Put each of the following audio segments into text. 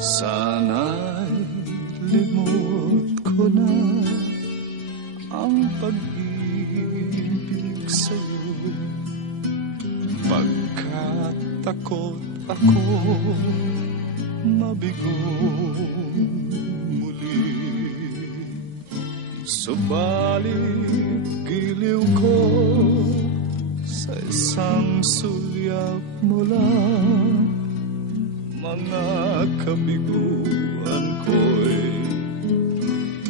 Sana'y limot ko na ang pag-ibig sa'yo, pagkat takot ako mabigo muli. Subalit giliw ko sa isang sulyap mo lang, mga kabiguan ko'y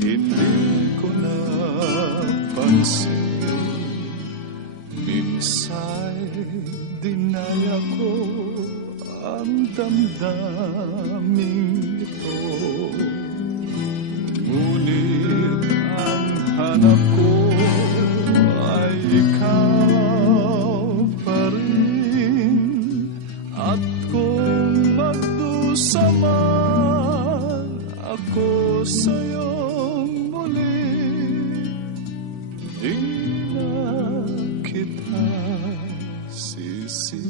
hindi ko napansin. Minsa'y dinaya ko ang damdaming ito, ngunit ang hanap ko ay ikaw pa rin. At kung magdusa man ako sa'yong muli, di na kita sisisi.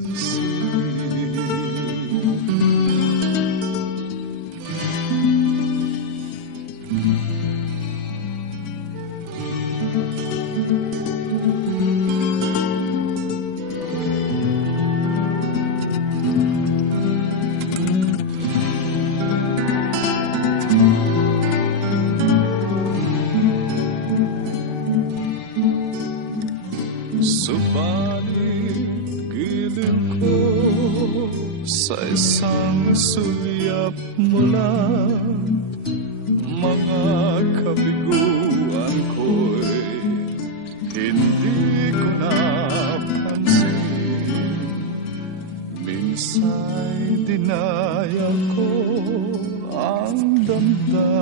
Subalit giliw ko sa isang sulyap mo lang, mga kabiguan ko'y hindi ko napansin. Minsa'y dinaya ko ang damdamin